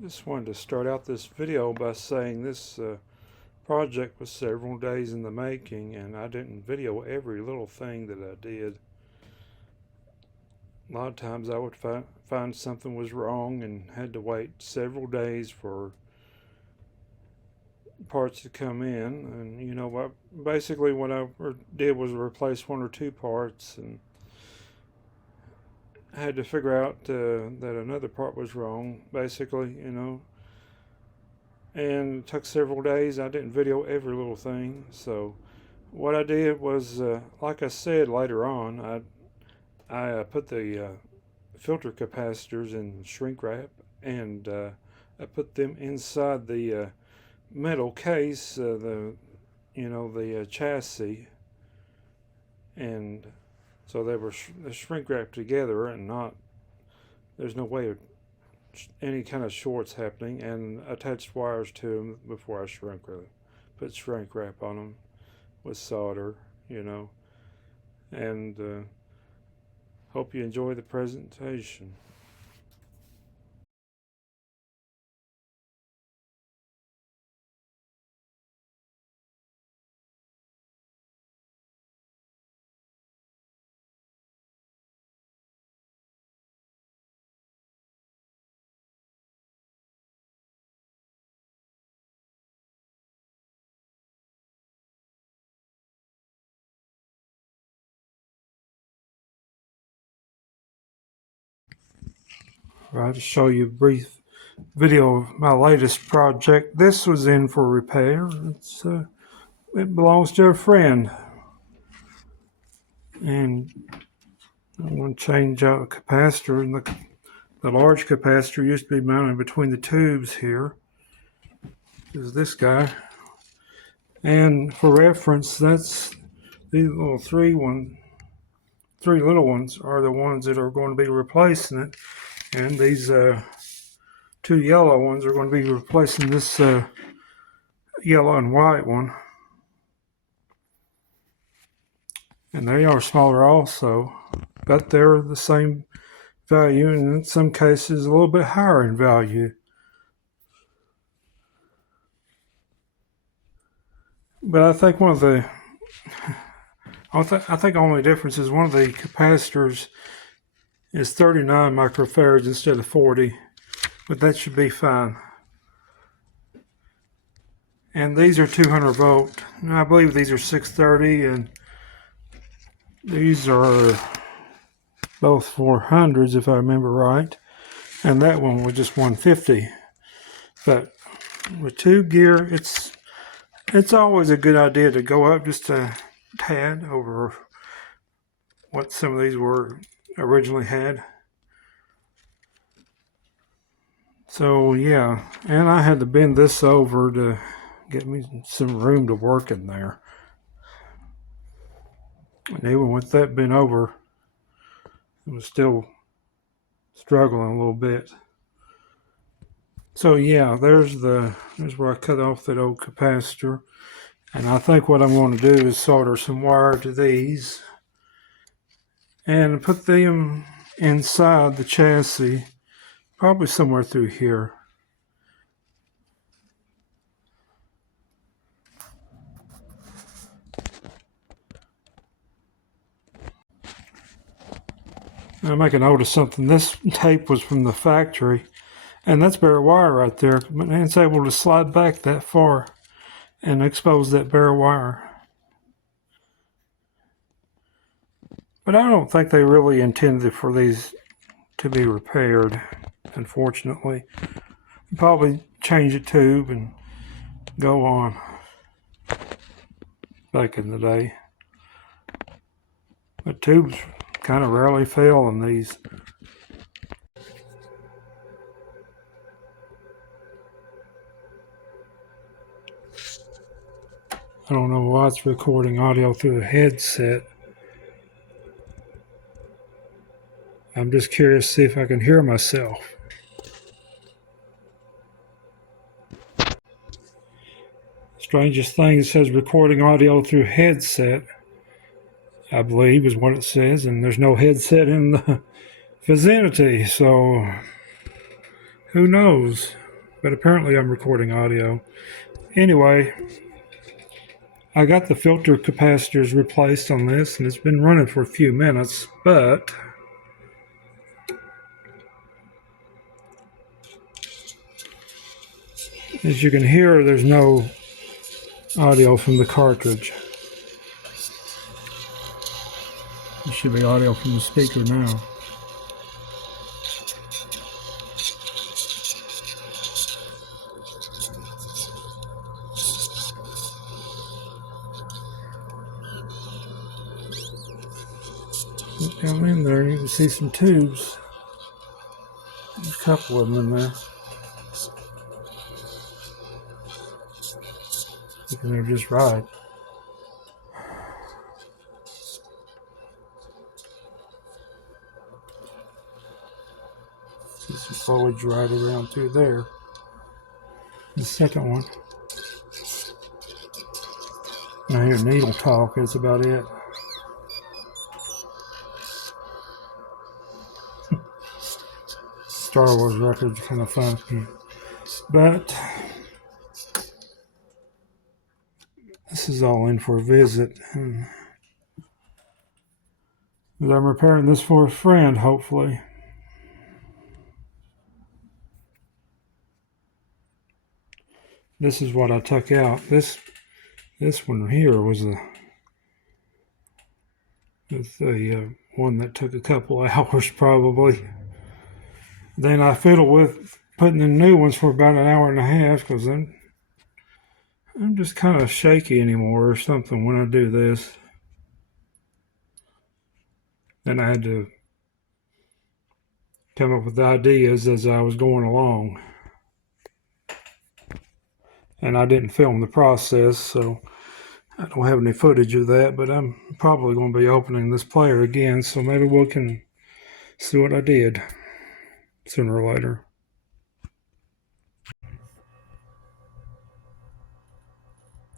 Just wanted to start out this video by saying this project was several days in the making, and I didn't video every little thing that I did. A lot of times I would find something was wrong and had to wait several days for parts to come in. And you know what? Basically, what I did was replace one or two parts, and I had to figure out that another part was wrong. Basically, and it took several days. I didn't video every little thing, so what I did was, like I said later on, I put the filter capacitors in shrink wrap, and I put them inside the metal case, the chassis, and so they were shrink wrapped together, and there's no way of any kind of shorts happening, and attached wires to them before I put shrink wrap on them with solder, and hope you enjoy the presentation. I'll just show you a brief video of my latest project. This was in for repair. It belongs to a friend, and I'm going to change out a capacitor. And the large capacitor used to be mounted between the tubes here. This is this guy, and for reference, these little three little ones are the ones that are going to be replacing it, and these two yellow ones are going to be replacing this yellow and white one. And they are smaller also, but they're the same value, and in some cases a little bit higher in value. But I think I think the only difference is one of the capacitors is 39 microfarads instead of 40, but that should be fine. And these are 200 volt. And I believe these are 630, and these are both 400s if I remember right. And that one was just 150. But with tube gear, it's always a good idea to go up just a tad over what some of these were originally had. So yeah, and I had to bend this over to get me some room to work in there. And even with that bent over, it was still struggling a little bit. So yeah, there's where I cut off that old capacitor. And I think what I'm going to do is solder some wire to these and put them inside the chassis, probably somewhere through here. I'll make a note of something. This tape was from the factory, and that's bare wire right there. But it's able to slide back that far and expose that bare wire. But I don't think they really intended for these to be repaired, unfortunately. Probably change a tube and go on back in the day. But tubes kind of rarely fail in these. I don't know why it's recording audio through a headset. I'm just curious to see if I can hear myself. Strangest thing, it says recording audio through headset, I believe is what it says, and there's no headset in the vicinity, so who knows? but apparently I'm recording audio. Anyway, I got the filter capacitors replaced on this, and it's been running for a few minutes, but as you can hear, there's no audio from the cartridge. There should be audio from the speaker now. Look down in there, you can see some tubes. There's a couple of them in there. And they're just right. See some foliage right around through there. The second one. I hear needle talk, that's about it. Star Wars records are kind of funky. But this is all in for a visit. And I'm repairing this for a friend, hopefully. This is what I took out. This one here was the one that took a couple hours probably. Then I fiddled with putting in new ones for about an hour and a half because I'm just kind of shaky anymore or something when I do this. Then I had to come up with ideas as I was going along. And I didn't film the process, so I don't have any footage of that, but I'm probably going to be opening this player again, so maybe we can see what I did sooner or later.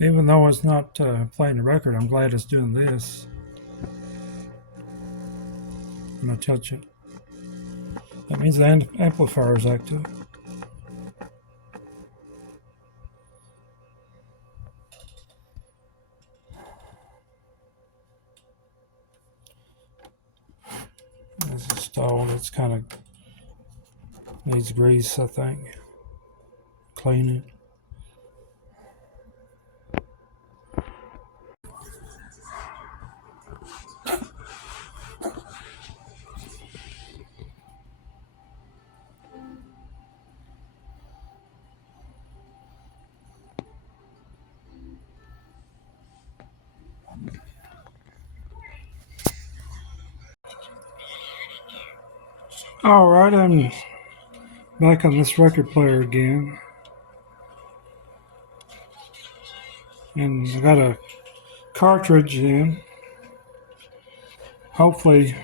Even though it's not playing the record, I'm glad it's doing this. When I touch it, that means the amplifier is active. It's installed. It's kind of needs grease, I think. Clean it. Alright, I'm back on this record player again. And I got a cartridge in. Hopefully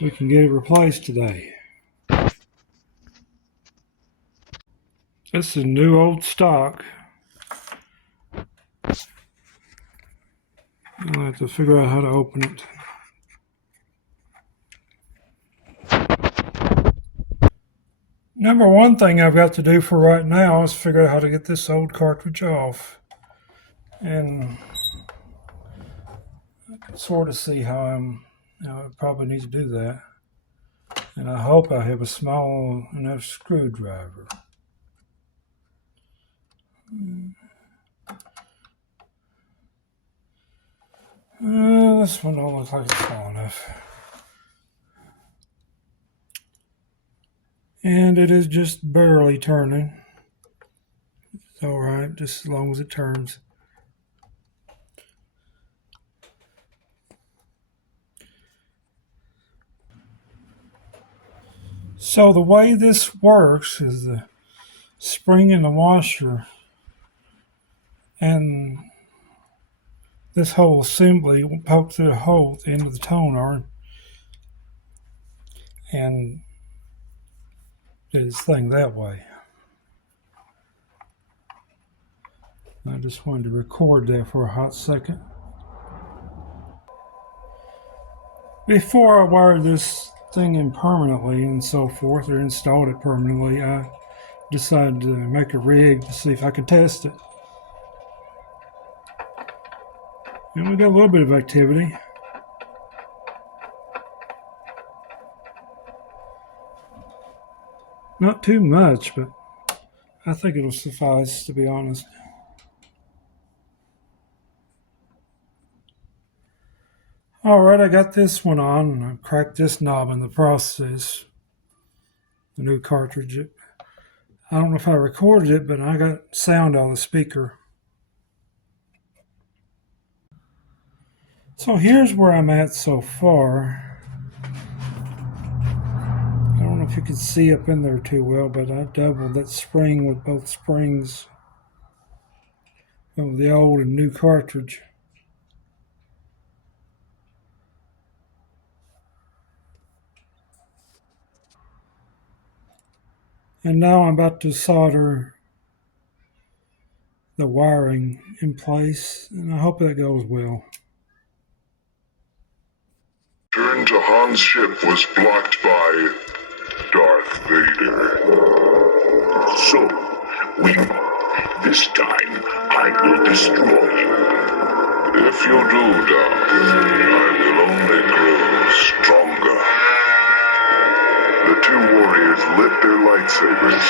we can get it replaced today. This is new old stock. I'll have to figure out how to open it. Number one thing I've got to do for right now is figure out how to get this old cartridge off. And I can sort of see how I probably need to do that. And I hope I have a small enough screwdriver. This one don't look like it's small enough. And it is just barely turning. It's alright, just as long as it turns. So the way this works is the spring in the washer and this whole assembly will poke through the hole at the end of the tone arm and do this thing that way. I just wanted to record that for a hot second. Before I wired this thing in permanently and so forth, or installed it permanently, I decided to make a rig to see if I could test it. And we got a little bit of activity. Not too much, but I think it'll suffice, to be honest. Alright, I got this one on, and I cracked this knob in the process. The new cartridge. I don't know if I recorded it, but I got sound on the speaker. So here's where I'm at so far. I don't know if you can see up in there too well, but I doubled that spring with both springs of the old and new cartridge. And now I'm about to solder the wiring in place, and I hope that goes well. Turn to Han's ship was blocked by Darth Vader. So, win. This time, I will destroy you. If you do, Darth, I will only grow stronger. The two warriors lit their lightsabers.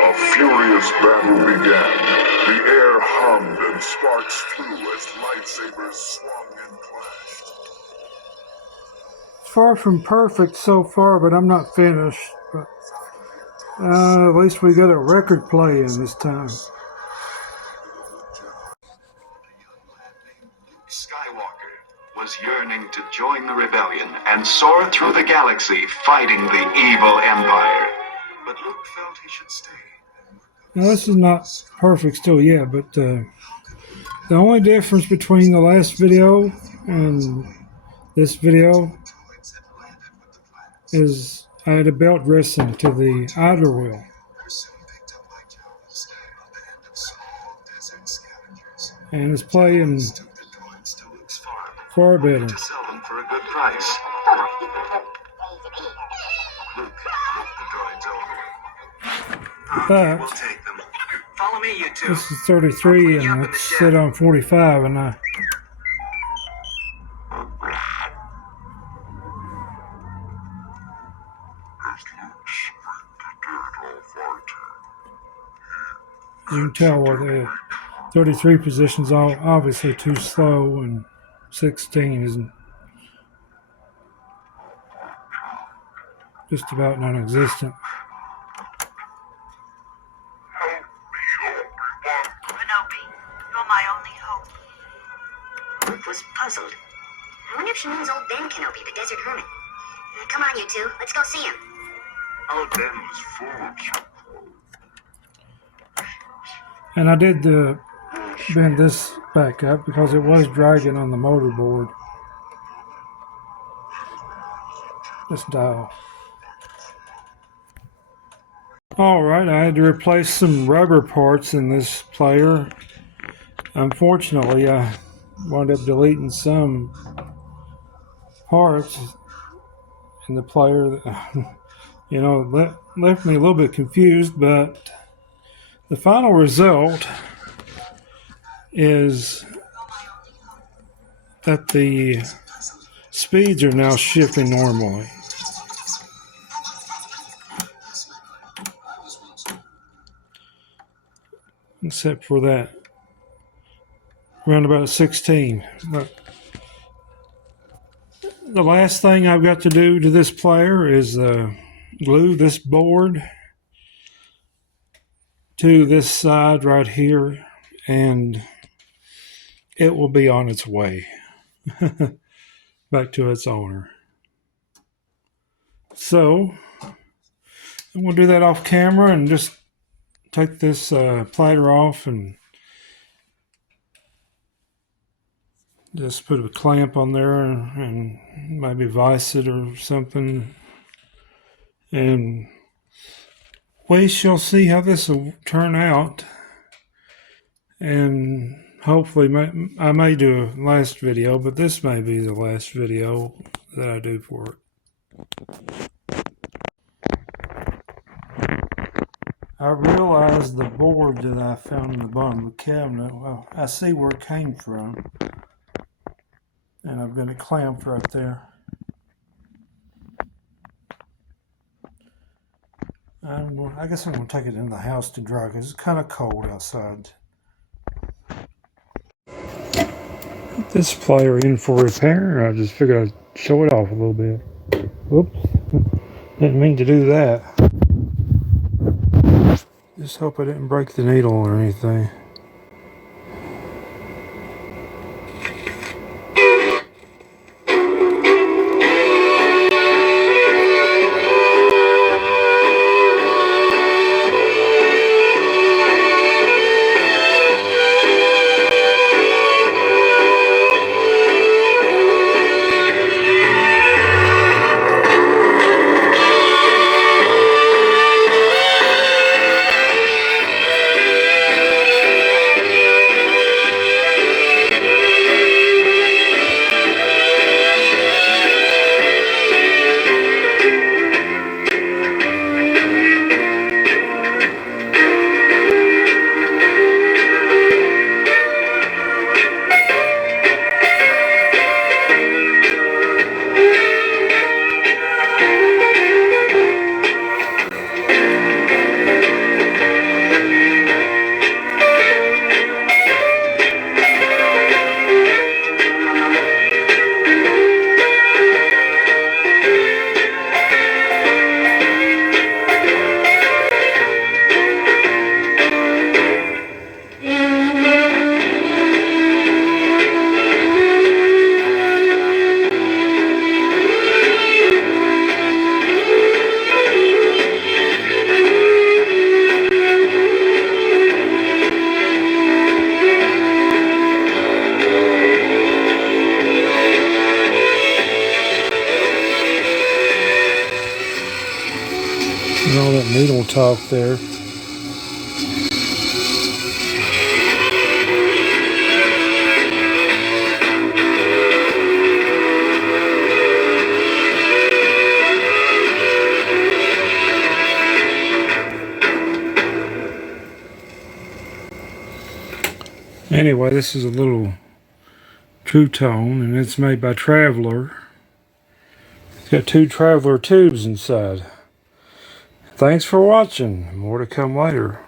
A furious battle began. The air hummed and sparks flew as lightsabers swung and clashed. Far from perfect so far, but I'm not finished. But at least we got a record playing this time. Skywalker was yearning to join the rebellion and soar through the galaxy fighting the evil empire. But Luke felt he should stay. Now this is not perfect still yet, but the only difference between the last video and this video is I had a belt wrestling to the idler wheel. And it's playing far better. To sell them for a good price. Luke, the droid's over. But We'll take them. Follow me, you two. this is 33 and it's set on 45, and I you can tell what the 33 position's all obviously too slow, and 16 is just about non-existent. You're my only hope. Luke was puzzled. I wonder if she means old Ben Kenobi, the desert hermit. Come on, you two. Let's go see him. Old Ben was full of you. And I did bend this back up because it was dragging on the motor board. This dial. Alright, I had to replace some rubber parts in this player. Unfortunately, I wound up deleting some parts in the player that, left me a little bit confused, but the final result is that the speeds are now shifting normally. Except for that around about 16. But the last thing I've got to do to this player is glue this board to this side right here, and it will be on its way back to its owner. So we'll do that off camera and just take this plater off and just put a clamp on there and maybe vise it or something, and we shall see how this will turn out. And hopefully I may do a last video, but this may be the last video that I do for it. I realized the board that I found in the bottom of the cabinet, well, I see where it came from. And I've got it clamped right there. I guess I'm going to take it in the house to dry because it's kind of cold outside. This player in for repair. I just figured I'd show it off a little bit. Whoops. Didn't mean to do that. Just hope I didn't break the needle or anything. And all that needle talk there. Anyway, this is a little Truetone, and it's made by Traveler. It's got 2 Traveler tubes inside. Thanks for watching. More to come later.